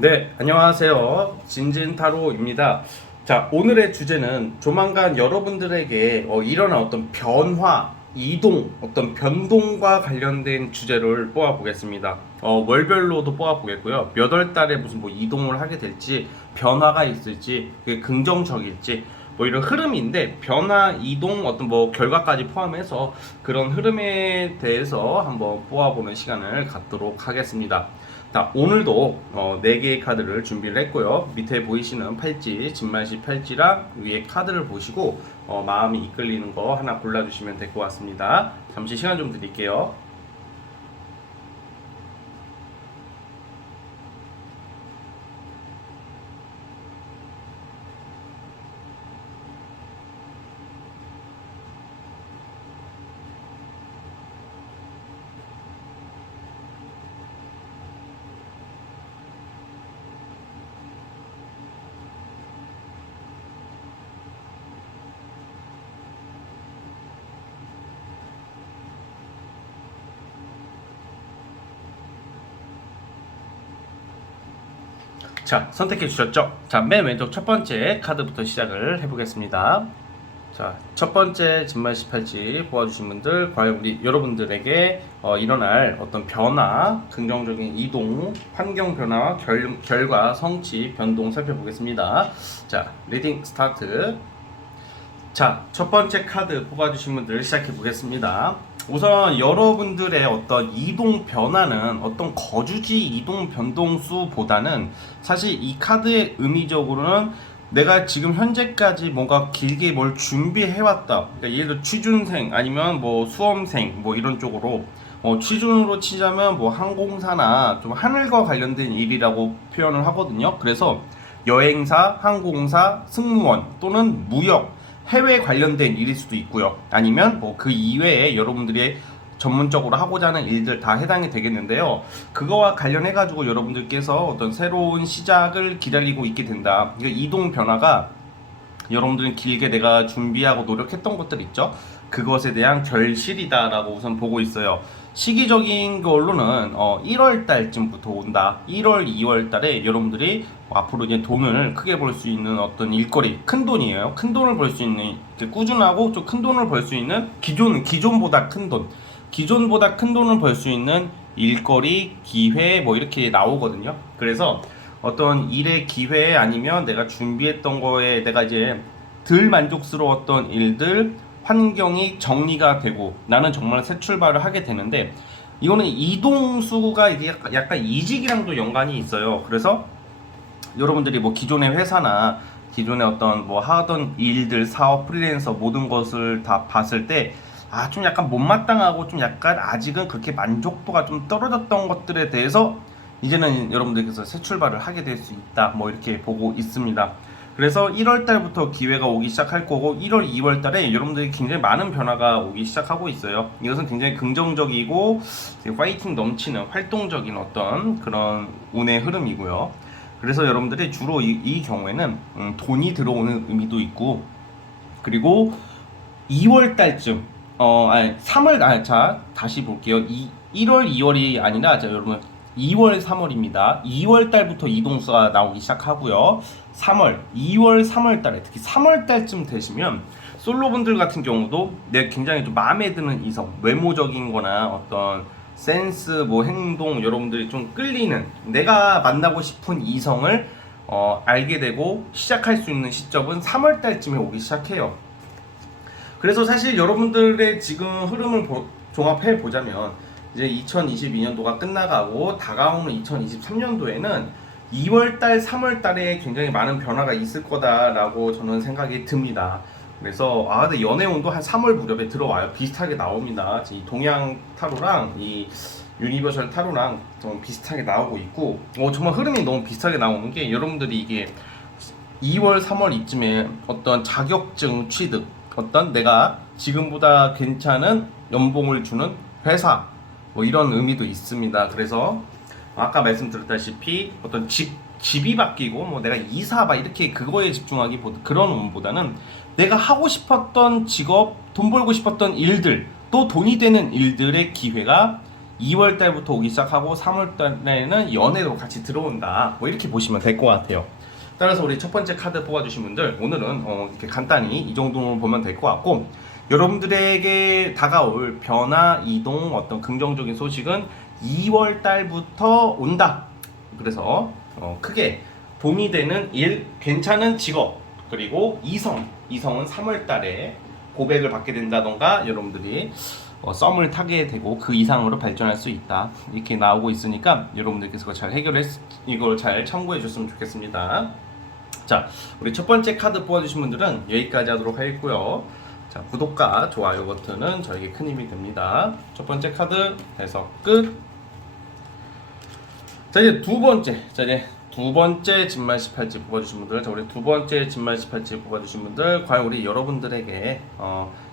네, 안녕하세요. 진진타로입니다. 자, 오늘의 주제는 조만간 여러분들에게 일어난 어떤 변화, 이동, 어떤 변동과 관련된 주제를 뽑아보겠습니다. 월별로도 뽑아보겠고요. 몇 월 달에 무슨 뭐 이동을 하게 될지, 변화가 있을지, 그게 긍정적일지, 뭐 이런 흐름인데, 변화, 이동, 어떤 뭐 결과까지 포함해서 그런 흐름에 대해서 한번 뽑아보는 시간을 갖도록 하겠습니다. 자, 오늘도 4개의 카드를 준비를 했고요. 밑에 보이시는 팔찌, 진말시 팔찌랑 위에 카드를 보시고 마음이 이끌리는 거 하나 골라주시면 될 것 같습니다. 잠시 시간 좀 드릴게요. 자, 선택해 주셨죠? 자, 맨 왼쪽 첫 번째 카드부터 시작을 해보겠습니다. 자, 첫 번째 진말시 팔찌 뽑아주신 분들, 과연 우리 여러분들에게 일어날 어떤 변화, 긍정적인 이동, 환경 변화, 결과, 성취, 변동 살펴보겠습니다. 자, 리딩 스타트. 자, 첫 번째 카드 뽑아주신 분들 시작해 보겠습니다. 우선 여러분들의 어떤 이동 변화는 어떤 거주지 이동 변동수보다는 사실 이 카드의 의미적으로는 내가 지금 현재까지 뭔가 길게 뭘 준비해왔다. 그러니까 예를 들어 취준생 아니면 뭐 수험생 뭐 이런 쪽으로 취준으로 치자면 뭐 항공사나 좀 하늘과 관련된 일이라고 표현을 하거든요. 그래서 여행사, 항공사, 승무원 또는 무역 해외 관련된 일일 수도 있고요. 아니면 뭐 그 이외에 여러분들이 전문적으로 하고자 하는 일들 다 해당이 되겠는데요. 그거와 관련해 가지고 여러분들께서 어떤 새로운 시작을 기다리고 있게 된다. 이동 변화가 여러분들은 길게 내가 준비하고 노력했던 것들 있죠. 그것에 대한 결실이다라고 우선 보고 있어요. 시기적인 걸로는 1월 달쯤부터 온다. 1월, 2월 달에 여러분들이 앞으로 이제 돈을 크게 벌 수 있는 어떤 일거리, 큰 돈이에요. 큰 돈을 벌 수 있는, 꾸준하고 좀 큰 돈을 벌 수 있는 기존보다 큰 돈, 기존보다 큰 돈을 벌 수 있는 일거리, 기회 뭐 이렇게 나오거든요. 그래서 어떤 일의 기회 아니면 내가 준비했던 거에 내가 이제 덜 만족스러웠던 일들, 환경이 정리가 되고 나는 정말 새 출발을 하게 되는데, 이거는 이동수가 이게 약간 이직이랑도 연관이 있어요. 그래서 여러분들이 뭐 기존의 회사나 기존의 어떤 뭐 하던 일들, 사업, 프리랜서 모든 것을 다 봤을 때 좀 약간 못마땅하고 좀 약간 아직은 그렇게 만족도가 좀 떨어졌던 것들에 대해서 이제는 여러분들께서 새 출발을 하게 될 수 있다, 뭐 이렇게 보고 있습니다. 그래서 1월 달부터 기회가 오기 시작할 거고 1월, 2월 달에 여러분들이 굉장히 많은 변화가 오기 시작하고 있어요. 이것은 굉장히 긍정적이고 파이팅 넘치는 활동적인 어떤 그런 운의 흐름이고요. 그래서 여러분들이 주로 이 경우에는 돈이 들어오는 의미도 있고, 그리고 2월 달쯤 3월 자 다시 볼게요. 1월 2월이 아니라 자 여러분 2월 3월입니다. 2월 달부터 이동수가 나오기 시작하고요. 3월 2월 3월 달에 특히 3월 달쯤 되시면 솔로분들 같은 경우도 내 굉장히 좀 마음에 드는 이성, 외모적인 거나 어떤 센스, 뭐 행동, 여러분들이 좀 끌리는 내가 만나고 싶은 이성을 알게 되고 시작할 수 있는 시점은 3월 달쯤에 오기 시작해요. 그래서 사실 여러분들의 지금 흐름을 종합해 보자면 이제 2022년도가 끝나가고 다가오는 2023년도에는 2월달, 3월달에 굉장히 많은 변화가 있을 거다라고 저는 생각이 듭니다. 그래서 근데 연애운도 한 3월 무렵에 들어와요. 비슷하게 나옵니다. 이 동양 타로랑 이 유니버설 타로랑 좀 비슷하게 나오고 있고, 정말 흐름이 너무 비슷하게 나오는 게 여러분들이 이게 2월, 3월 이쯤에 어떤 자격증 취득, 어떤 내가 지금보다 괜찮은 연봉을 주는 회사, 뭐 이런 의미도 있습니다. 그래서 아까 말씀드렸다시피 어떤 집이 바뀌고 뭐 내가 이사 막 이렇게 그거에 집중하기보다 그런 운보다는 내가 하고 싶었던 직업, 돈 벌고 싶었던 일들, 또 돈이 되는 일들의 기회가 2월 달부터 오기 시작하고 3월 달에는 연애로 같이 들어온다. 뭐 이렇게 보시면 될 것 같아요. 따라서 우리 첫 번째 카드 뽑아주신 분들 오늘은 이렇게 간단히 이 정도로 보면 될 것 같고, 여러분들에게 다가올 변화, 이동, 어떤 긍정적인 소식은 2월 달부터 온다. 그래서 크게 돈이 되는 일, 괜찮은 직업, 그리고 이성은 3월 달에 고백을 받게 된다던가 여러분들이 썸을 타게 되고 그 이상으로 발전할 수 있다. 이렇게 나오고 있으니까 여러분들께서 이걸 잘 참고해 줬으면 좋겠습니다. 자, 우리 첫 번째 카드 뽑아주신 분들은 여기까지 하도록 하겠고요. 자, 구독과 좋아요 버튼은 저에게 큰 힘이 됩니다. 첫 번째 카드 해석 끝. 자, 이제 두 번째 진말시 팔찌 뽑아주신 분들, 자, 우리 두 번째 진말시 팔찌 뽑아주신 분들, 과연 우리 여러분들에게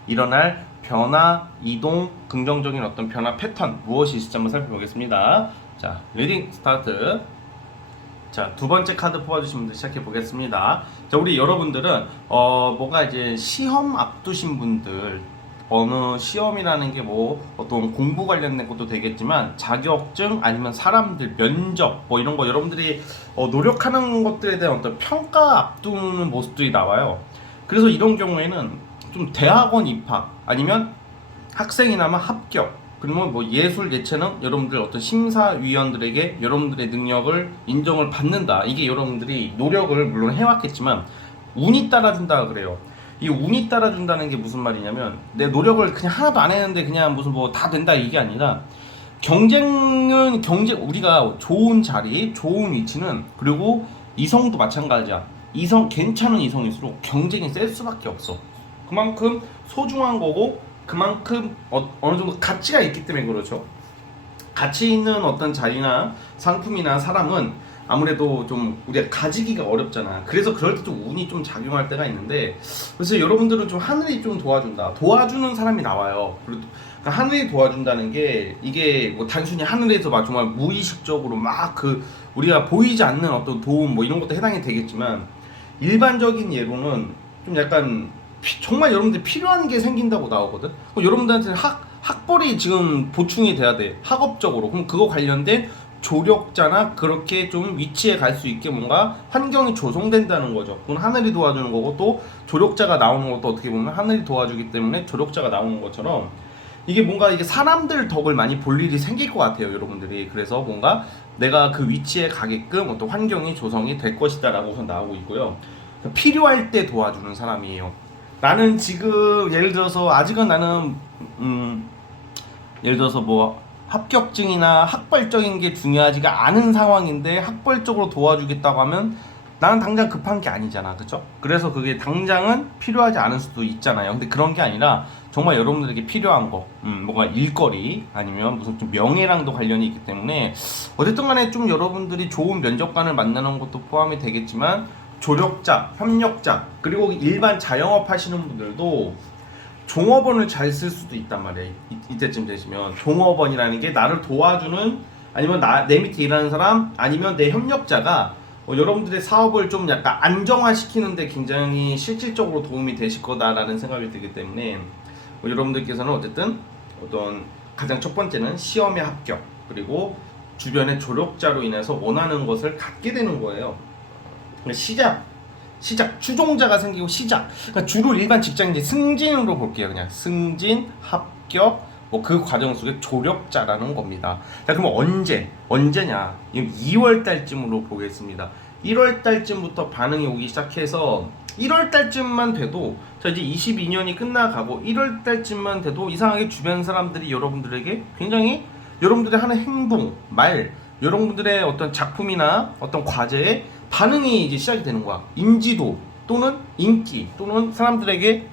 일어날 변화, 이동, 긍정적인 어떤 변화 패턴 무엇이 있을지 한번 살펴보겠습니다. 자, 리딩 스타트. 자, 두 번째 카드 뽑아주신 분들 시작해 보겠습니다. 자, 우리 여러분들은 뭐가 이제 시험 앞두신 분들, 어느 시험이라는 게 뭐 어떤 공부 관련된 것도 되겠지만 자격증 아니면 사람들 면접 뭐 이런 거 여러분들이 노력하는 것들에 대한 어떤 평가 앞두는 모습들이 나와요. 그래서 이런 경우에는 좀 대학원 입학 아니면 학생이나마 합격, 그리고 뭐 예술 예체능 여러분들 어떤 심사위원들에게 여러분들의 능력을 인정을 받는다. 이게 여러분들이 노력을 물론 해왔겠지만 운이 따라준다 그래요. 이 운이 따라준다는 게 무슨 말이냐면 내 노력을 그냥 하나도 안 했는데 그냥 무슨 뭐 다 된다 이게 아니라, 우리가 좋은 자리, 좋은 위치는, 그리고 이성도 마찬가지야. 괜찮은 이성일수록 경쟁이 셀 수밖에 없어. 그만큼 소중한 거고 그만큼 어느 정도 가치가 있기 때문에 그렇죠. 가치 있는 어떤 자리나 상품이나 사람은 아무래도 좀 우리가 가지기가 어렵잖아. 그래서 그럴 때 좀 운이 좀 작용할 때가 있는데, 그래서 여러분들은 좀 하늘이 좀 도와주는 사람이 나와요. 그러니까 하늘이 도와준다는 게 이게 뭐 단순히 하늘에서 막 정말 무의식적으로 막 우리가 보이지 않는 어떤 도움 뭐 이런 것도 해당이 되겠지만, 일반적인 예로는 좀 약간 정말 여러분들 필요한 게 생긴다고 나오거든. 그럼 여러분들한테는 학벌이 지금 보충이 돼야 돼, 학업적으로. 그럼 그거 관련된 조력자나 그렇게 좀 위치에 갈 수 있게 뭔가 환경이 조성된다는 거죠. 그건 하늘이 도와주는 거고, 또 조력자가 나오는 것도 어떻게 보면 하늘이 도와주기 때문에 조력자가 나오는 것처럼, 이게 뭔가 이게 사람들 덕을 많이 볼 일이 생길 것 같아요, 여러분들이. 그래서 뭔가 내가 그 위치에 가게끔 어떤 환경이 조성이 될 것이다 라고 우선 나오고 있고요. 필요할 때 도와주는 사람이에요. 나는 지금 예를 들어서 아직은 나는 예를 들어서 뭐 합격증이나 학벌적인 게 중요하지가 않은 상황인데 학벌적으로 도와주겠다고 하면 나는 당장 급한 게 아니잖아, 그쵸? 그래서 그게 당장은 필요하지 않을 수도 있잖아요. 근데 그런 게 아니라 정말 여러분들에게 필요한 거, 뭔가 일거리 아니면 무슨 좀 명예랑도 관련이 있기 때문에 어쨌든 간에 좀 여러분들이 좋은 면접관을 만나는 것도 포함이 되겠지만, 조력자, 협력자, 그리고 일반 자영업 하시는 분들도 종업원을 잘 쓸 수도 있단 말이에요. 이때쯤 되시면 종업원이라는 게 나를 도와주는, 아니면 내 밑에 일하는 사람, 아니면 내 협력자가 여러분들의 사업을 좀 약간 안정화시키는데 굉장히 실질적으로 도움이 되실 거다라는 생각이 들기 때문에, 여러분들께서는 어쨌든 어떤 가장 첫 번째는 시험에 합격, 그리고 주변의 조력자로 인해서 원하는 것을 갖게 되는 거예요. 시작, 추종자가 생기고 시작. 그러니까 주로 일반 직장인들 승진으로 볼게요. 그냥 승진, 합격, 뭐 그 과정 속에 조력자라는 겁니다. 자, 그럼 언제냐? 2월 달쯤으로 보겠습니다. 1월 달쯤부터 반응이 오기 시작해서 1월 달쯤만 돼도, 자 이제 22년이 끝나가고 1월 달쯤만 돼도 이상하게 주변 사람들이 여러분들에게 굉장히 여러분들의 하는 행동, 말, 여러분들의 어떤 작품이나 어떤 과제에 반응이 이제 시작이 되는 거야. 인지도 또는 인기 또는 사람들에게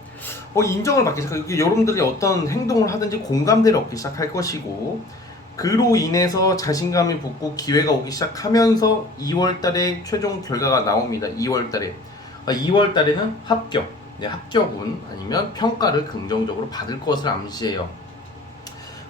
인정을 받기 시작하고, 여러분들이 어떤 행동을 하든지 공감대를 얻기 시작할 것이고, 그로 인해서 자신감이 붙고 기회가 오기 시작하면서 2월 달에 최종 결과가 나옵니다. 2월 달에. 2월 달에는 합격운 아니면 평가를 긍정적으로 받을 것을 암시해요.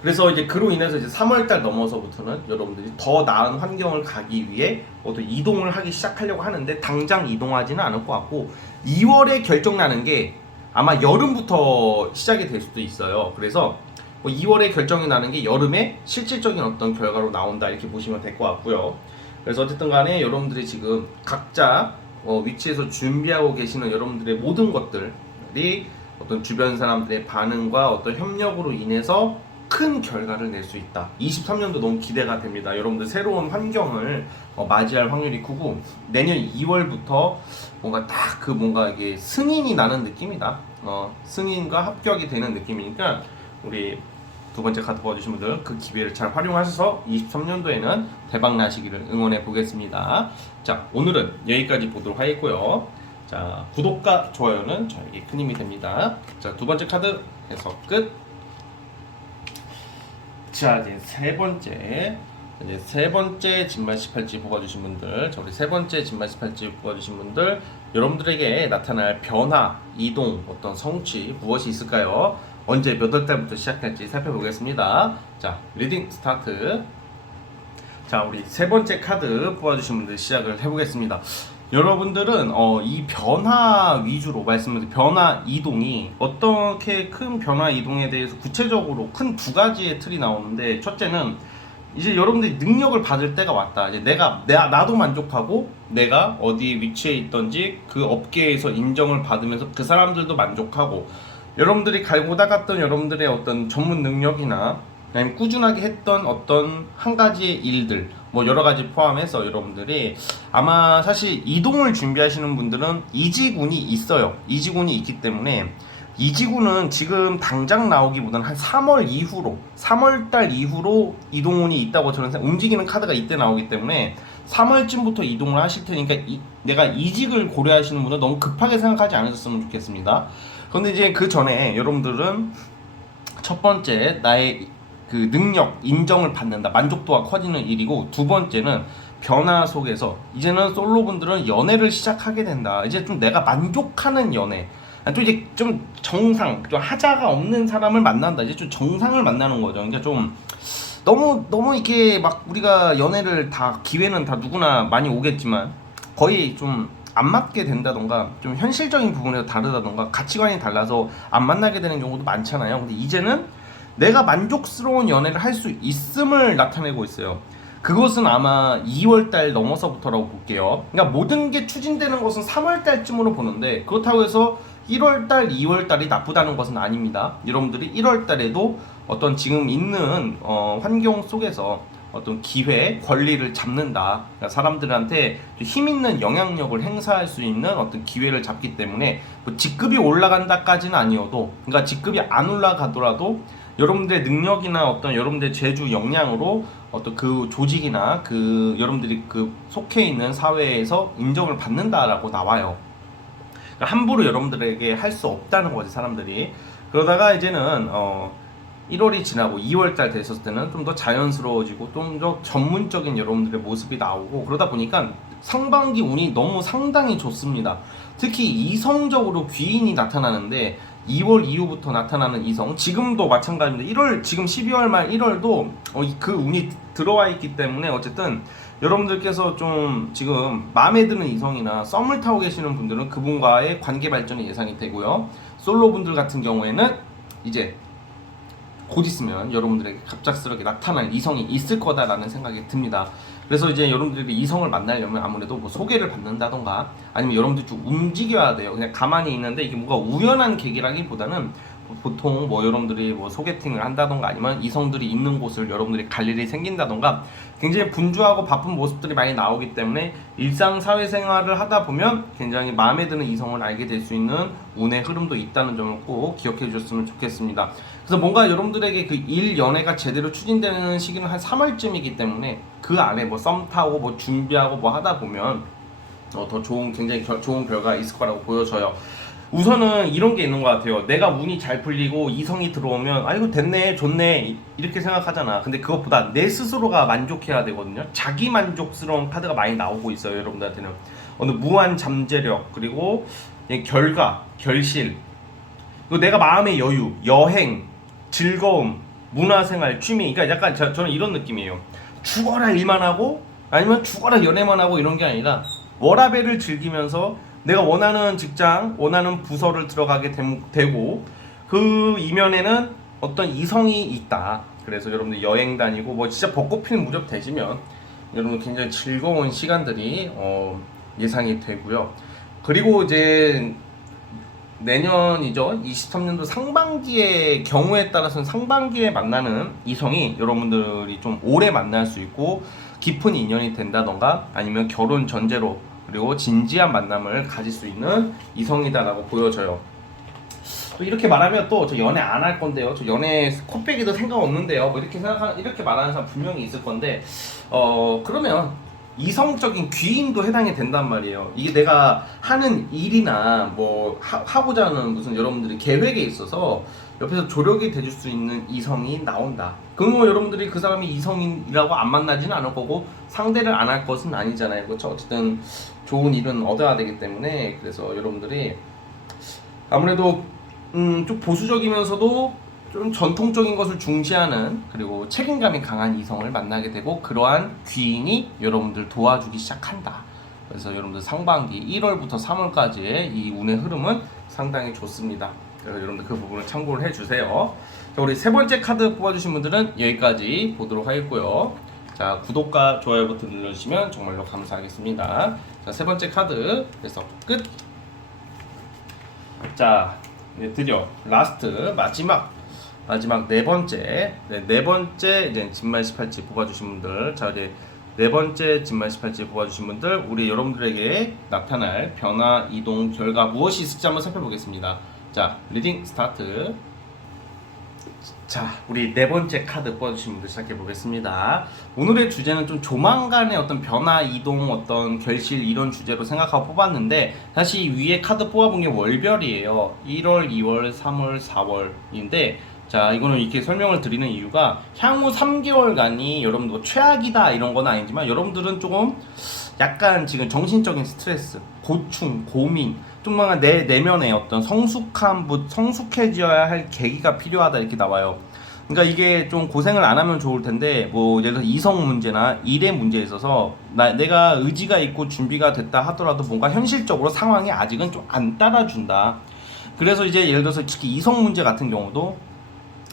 그래서 이제 그로 인해서 이제 3월달 넘어서부터는 여러분들이 더 나은 환경을 가기 위해 어떤 이동을 하기 시작하려고 하는데, 당장 이동하지는 않을 것 같고 2월에 결정나는 게 아마 여름부터 시작이 될 수도 있어요. 그래서 뭐 2월에 결정이 나는 게 여름에 실질적인 어떤 결과로 나온다 이렇게 보시면 될 것 같고요. 그래서 어쨌든 간에 여러분들이 지금 각자 위치에서 준비하고 계시는 여러분들의 모든 것들이 어떤 주변 사람들의 반응과 어떤 협력으로 인해서 큰 결과를 낼 수 있다. 23년도 너무 기대가 됩니다. 여러분들 새로운 환경을 맞이할 확률이 크고 내년 2월부터 뭔가 딱 그 뭔가 이게 승인이 나는 느낌이다. 승인과 합격이 되는 느낌이니까 우리 두 번째 카드 뽑아주신 분들 그 기회를 잘 활용하셔서 23년도에는 대박 나시기를 응원해 보겠습니다. 자, 오늘은 여기까지 보도록 하겠고요. 자, 구독과 좋아요는 저에게 큰 힘이 됩니다. 자, 두 번째 카드 해석 끝. 자, 이제 세 번째 진말 18지 뽑아주신 분들, 우리 세 번째 진말 18지 뽑아주신 분들, 여러분들에게 나타날 변화, 이동, 어떤 성취 무엇이 있을까요? 언제 몇 월 달부터 시작할지 살펴보겠습니다. 자, 리딩 스타트. 자, 우리 세 번째 카드 뽑아주신 분들 시작을 해보겠습니다. 여러분들은 이 변화 위주로 말씀드린 변화 이동이 어떻게 큰 변화 이동에 대해서 구체적으로 큰 두 가지의 틀이 나오는데, 첫째는 이제 여러분들이 능력을 받을 때가 왔다. 이제 나도 만족하고 내가 어디 위치에 있던지 그 업계에서 인정을 받으면서 그 사람들도 만족하고 여러분들이 갈고 닦았던 여러분들의 어떤 전문 능력이나 아니면 꾸준하게 했던 어떤 한 가지의 일들 뭐 여러 가지 포함해서 여러분들이 아마 사실 이동을 준비하시는 분들은 이지군이 있어요. 이지군이 있기 때문에 이지군은 지금 당장 나오기보다는 한 3월달 이후로 이동운이 있다고 저는 움직이는 카드가 이때 나오기 때문에 3월쯤부터 이동을 하실 테니까 내가 이직을 고려하시는 분은 너무 급하게 생각하지 않으셨으면 좋겠습니다. 그런데 이제 그 전에 여러분들은 첫 번째 나의 그 능력, 인정을 받는다, 만족도가 커지는 일이고, 두 번째는 변화 속에서 이제는 솔로분들은 연애를 시작하게 된다. 이제 좀 내가 만족하는 연애, 또 이제 좀 정상, 좀 하자가 없는 사람을 만난다. 이제 좀 정상을 만나는 거죠. 그러니까 좀 너무 이렇게 막 우리가 연애를 다 기회는 다 누구나 많이 오겠지만 거의 좀 안 맞게 된다던가 좀 현실적인 부분에서 다르다던가 가치관이 달라서 안 만나게 되는 경우도 많잖아요. 근데 이제는 내가 만족스러운 연애를 할 수 있음을 나타내고 있어요. 그것은 아마 2월달 넘어서부터라고 볼게요. 그러니까 모든 게 추진되는 것은 3월달쯤으로 보는데, 그렇다고 해서 1월달, 2월달이 나쁘다는 것은 아닙니다. 여러분들이 1월달에도 어떤 지금 있는 환경 속에서 어떤 기회, 권리를 잡는다. 그러니까 사람들한테 힘 있는 영향력을 행사할 수 있는 어떤 기회를 잡기 때문에 뭐 직급이 올라간다까지는 아니어도, 그러니까 직급이 안 올라가더라도 여러분들의 능력이나 어떤 여러분들의 재주 역량으로 어떤 그 조직이나 그 여러분들이 그 속해 있는 사회에서 인정을 받는다라고 나와요. 그러니까 함부로 여러분들에게 할 수 없다는 거지, 사람들이. 그러다가 이제는 1월이 지나고 2월달 됐을 때는 좀 더 자연스러워지고 좀 더 전문적인 여러분들의 모습이 나오고, 그러다 보니까 상반기 운이 너무 상당히 좋습니다. 특히 이성적으로 귀인이 나타나는데 2월 이후부터 나타나는 이성, 지금도 마찬가지입니다. 1월, 지금 12월 말 1월도 그 운이 들어와 있기 때문에 어쨌든 여러분들께서 좀 지금 마음에 드는 이성이나 썸을 타고 계시는 분들은 그분과의 관계 발전이 예상이 되고요. 솔로분들 같은 경우에는 이제 곧 있으면 여러분들에게 갑작스럽게 나타날 이성이 있을 거다라는 생각이 듭니다. 그래서 이제 여러분들이 이성을 만나려면 아무래도 뭐 소개를 받는다던가 아니면 여러분들이 좀 움직여야 돼요. 그냥 가만히 있는데 이게 뭔가 우연한 계기라기보다는 보통 뭐 여러분들이 뭐 소개팅을 한다던가 아니면 이성들이 있는 곳을 여러분들이 갈 일이 생긴다던가 굉장히 분주하고 바쁜 모습들이 많이 나오기 때문에 일상 사회생활을 하다 보면 굉장히 마음에 드는 이성을 알게 될 수 있는 운의 흐름도 있다는 점을 꼭 기억해 주셨으면 좋겠습니다. 그래서 뭔가 여러분들에게 그 일 연애가 제대로 추진되는 시기는 한 3월쯤이기 때문에 그 안에 뭐 썸 타고 뭐 준비하고 뭐 하다 보면 더 좋은, 굉장히 좋은 결과가 있을 거라고 보여져요. 우선은 이런 게 있는 것 같아요. 내가 운이 잘 풀리고 이성이 들어오면 아이고 됐네, 좋네 이렇게 생각하잖아. 근데 그것보다 내 스스로가 만족해야 되거든요. 자기 만족스러운 카드가 많이 나오고 있어요. 여러분들한테는 어느 무한 잠재력, 그리고 결과, 결실, 그리고 내가 마음의 여유, 여행, 즐거움, 문화생활, 취미. 그러니까 약간 저는 이런 느낌이에요. 죽어라 일만 하고 아니면 죽어라 연애만 하고 이런 게 아니라 워라밸을 즐기면서 내가 원하는 직장, 원하는 부서를 들어가게 되고, 그 이면에는 어떤 이성이 있다. 그래서 여러분들 여행 다니고 뭐 진짜 벚꽃 피는 무렵 되시면 여러분 굉장히 즐거운 시간들이 예상이 되고요. 그리고 이제 내년이죠. 23년도 상반기의 경우에 따라서는 상반기에 만나는 이성이 여러분들이 좀 오래 만날 수 있고 깊은 인연이 된다던가 아니면 결혼 전제로 그리고 진지한 만남을 가질 수 있는 이성이다라고 보여져요. 또 이렇게 말하면 또 저 연애 안 할 건데요. 저 연애 코빼기도 생각 없는데요. 뭐 이렇게 말하는 사람 분명히 있을 건데 그러면 이성적인 귀인도 해당이 된단 말이에요. 이게 내가 하는 일이나 뭐 하고자 하는 무슨 여러분들이 계획에 있어서 옆에서 조력이 돼줄 수 있는 이성이 나온다. 그럼 뭐 여러분들이 그 사람이 이성이라고 안 만나지는 않을 거고 상대를 안 할 것은 아니잖아요. 그렇죠? 어쨌든 좋은 일은 얻어야 되기 때문에 그래서 여러분들이 아무래도 좀 보수적이면서도 좀 전통적인 것을 중시하는 그리고 책임감이 강한 이성을 만나게 되고 그러한 귀인이 여러분들 도와주기 시작한다. 그래서 여러분들 상반기 1월부터 3월까지의 이 운의 흐름은 상당히 좋습니다. 그래서 여러분들 그 부분을 참고를 해주세요. 자, 우리 세 번째 카드 뽑아주신 분들은 여기까지 보도록 하겠고요. 자, 구독과 좋아요 버튼 눌러주시면 정말로 감사하겠습니다. 자, 세 번째 카드 그래서 끝. 자, 드디어 라스트 마지막 네 번째 이제 진말 18지 뽑아주신 분들. 자, 이제 네 번째 진말 18지 뽑아주신 분들, 우리 여러분들에게 나타날 변화, 이동, 결과 무엇이 있을지 한번 살펴보겠습니다. 자, 리딩 스타트. 자, 우리 네 번째 카드 뽑아주신 분들 시작해 보겠습니다. 오늘의 주제는 좀 조만간의 어떤 변화, 이동, 어떤 결실 이런 주제로 생각하고 뽑았는데 사실 위에 카드 뽑아본 게 월별이에요. 1월, 2월, 3월, 4월인데 자, 이거는 이렇게 설명을 드리는 이유가 향후 3개월간이 여러분들 뭐 최악이다 이런 건 아니지만 여러분들은 조금 약간 지금 정신적인 스트레스, 고충, 고민, 좀 뭔가 내 내면에 어떤 성숙해져야 할 계기가 필요하다 이렇게 나와요. 그러니까 이게 좀 고생을 안 하면 좋을 텐데 뭐 예를 들어 이성 문제나 일의 문제에 있어서 내가 의지가 있고 준비가 됐다 하더라도 뭔가 현실적으로 상황이 아직은 좀 안 따라준다. 그래서 이제 예를 들어서 특히 이성 문제 같은 경우도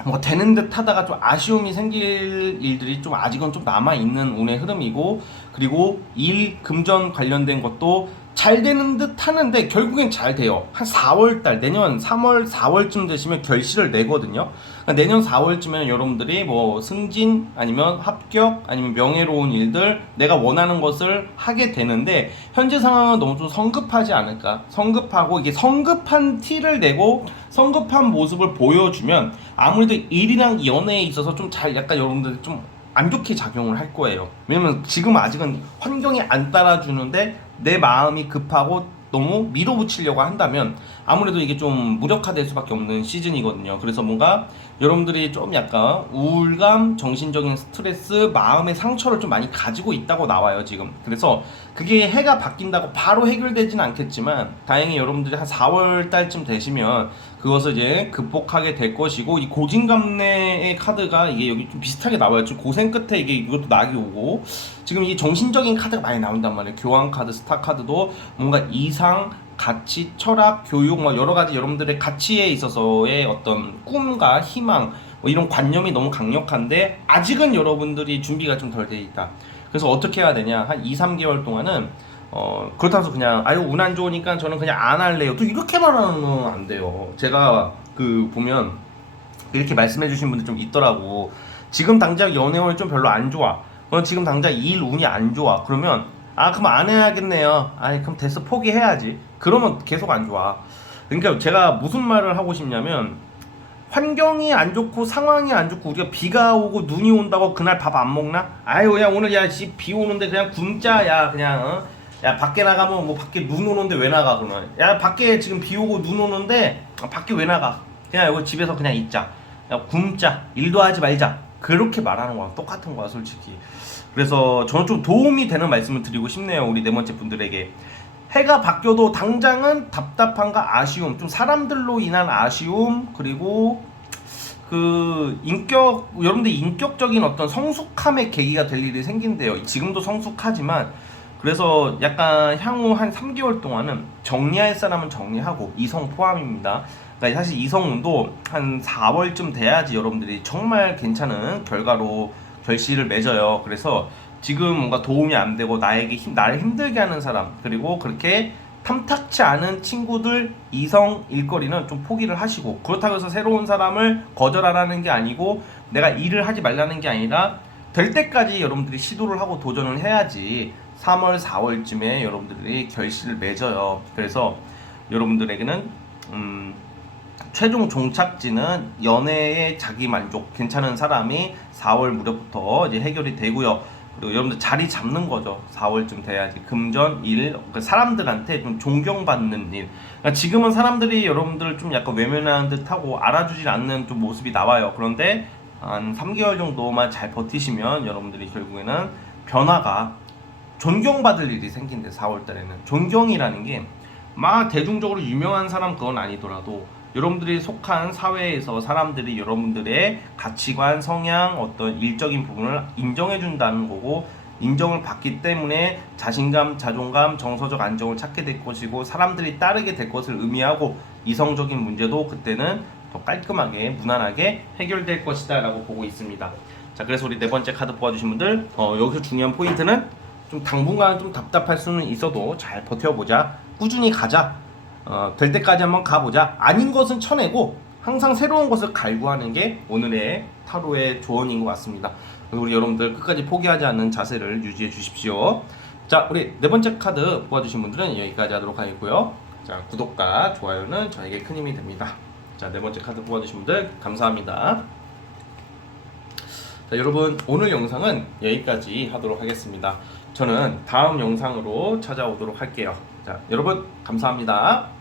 뭔가 되는 듯 하다가 좀 아쉬움이 생길 일들이 좀 아직은 좀 남아있는 운의 흐름이고, 그리고 일, 금전 관련된 것도 잘 되는 듯 하는데 결국엔 잘 돼요. 한 4월달, 내년 3월, 4월쯤 되시면 결실을 내거든요. 그러니까 내년 4월쯤에는 여러분들이 뭐 승진, 아니면 합격, 아니면 명예로운 일들, 내가 원하는 것을 하게 되는데, 현재 상황은 너무 좀 성급하지 않을까? 성급하고, 이게 성급한 티를 내고 성급한 모습을 보여주면 아무래도 일이랑 연애에 있어서 좀 잘, 약간 여러분들이 좀 안 좋게 작용을 할 거예요. 왜냐면 지금 아직은 환경이 안 따라주는데 내 마음이 급하고 너무 밀어붙이려고 한다면 아무래도 이게 좀 무력화될 수밖에 없는 시즌이거든요. 그래서 뭔가 여러분들이 좀 약간 우울감, 정신적인 스트레스, 마음의 상처를 좀 많이 가지고 있다고 나와요, 지금. 그래서 그게 해가 바뀐다고 바로 해결되진 않겠지만 다행히 여러분들이 한 4월 달쯤 되시면 그것을 이제 극복하게 될 것이고, 이 고진감래의 카드가 이게 여기 좀 비슷하게 나와요. 지금 고생 끝에 이게 이것도 낙이 오고, 지금 이 정신적인 카드가 많이 나온단 말이에요. 교환 카드, 스타 카드도 뭔가 이상, 가치, 철학, 교육, 뭐 여러 가지 여러분들의 가치에 있어서의 어떤 꿈과 희망, 뭐 이런 관념이 너무 강력한데 아직은 여러분들이 준비가 좀 덜 돼 있다. 그래서 어떻게 해야 되냐? 한 2, 3개월 동안은 그렇다고 해서 그냥 아유 운 안 좋으니까 저는 그냥 안 할래요. 또 이렇게 말하는 건 안 돼요. 제가 그 보면 이렇게 말씀해 주신 분들 좀 있더라고. 지금 당장 연애운이 좀 별로 안 좋아. 지금 당장 일 운이 안 좋아. 그러면 아 그럼 안 해야겠네요. 아이 그럼 됐어, 포기해야지. 그러면 계속 안 좋아. 그러니까 제가 무슨 말을 하고 싶냐면, 환경이 안 좋고 상황이 안 좋고 우리가 비가 오고 눈이 온다고 그날 밥 안 먹나? 아유 야 오늘 비 오는데 그냥 굶자. 야 그냥 야 밖에 나가면 뭐 밖에 눈 오는데 왜 나가? 그러면 야 밖에 지금 비 오고 눈 오는데 밖에 왜 나가? 그냥 이거 집에서 그냥 있자. 야 굶자. 일도 하지 말자. 그렇게 말하는 거랑 똑같은 거야 솔직히. 그래서 저는 좀 도움이 되는 말씀을 드리고 싶네요, 우리 네 번째 분들에게. 해가 바뀌어도 당장은 답답함과 아쉬움, 좀 사람들로 인한 아쉬움, 그리고 그 여러분들 인격적인 어떤 성숙함의 계기가 될 일이 생긴대요. 지금도 성숙하지만, 그래서 약간 향후 한 3개월 동안은 정리할 사람은 정리하고, 이성 포함입니다. 그러니까 사실 이성운도 한 4월쯤 돼야지 여러분들이 정말 괜찮은 결과로 결실을 맺어요. 그래서 지금 뭔가 도움이 안 되고 나를 힘들게 하는 사람, 그리고 그렇게 탐탁치 않은 친구들, 이성 일거리는 좀 포기를 하시고, 그렇다고 해서 새로운 사람을 거절하라는 게 아니고 내가 일을 하지 말라는 게 아니라 될 때까지 여러분들이 시도를 하고 도전을 해야지 3월, 4월쯤에 여러분들이 결실을 맺어요. 그래서 여러분들에게는 최종 종착지는 연애의 자기 만족, 괜찮은 사람이 4월 무렵부터 이제 해결이 되고요. 그리고 여러분들 자리 잡는 거죠. 4월쯤 돼야지 금전, 일, 그러니까 사람들한테 좀 존경받는 일. 그러니까 지금은 사람들이 여러분들을 좀 약간 외면하는 듯하고 알아주질 않는 좀 모습이 나와요. 그런데 한 3개월 정도만 잘 버티시면 여러분들이 결국에는 변화가, 존경받을 일이 생긴대. 4월 달에는 존경이라는 게 막 대중적으로 유명한 사람 그건 아니더라도 여러분들이 속한 사회에서 사람들이 여러분들의 가치관, 성향, 어떤 일적인 부분을 인정해 준다는 거고, 인정을 받기 때문에 자신감, 자존감, 정서적 안정을 찾게 될 것이고 사람들이 따르게 될 것을 의미하고, 이성적인 문제도 그때는 더 깔끔하게 무난하게 해결될 것이다 라고 보고 있습니다. 자, 그래서 우리 네 번째 카드 뽑아주신 분들, 여기서 중요한 포인트는 좀 당분간 좀 답답할 수는 있어도 잘 버텨보자, 꾸준히 가자, 될 때까지 한번 가보자, 아닌 것은 쳐내고 항상 새로운 것을 갈구하는 게 오늘의 타로의 조언인 것 같습니다. 우리 여러분들 끝까지 포기하지 않는 자세를 유지해 주십시오. 자, 우리 네 번째 카드 뽑아주신 분들은 여기까지 하도록 하겠고요. 자, 구독과 좋아요는 저에게 큰 힘이 됩니다. 자, 네 번째 카드 뽑아주신 분들 감사합니다. 자, 여러분 오늘 영상은 여기까지 하도록 하겠습니다. 저는 다음 영상으로 찾아오도록 할게요. 자, 여러분 감사합니다.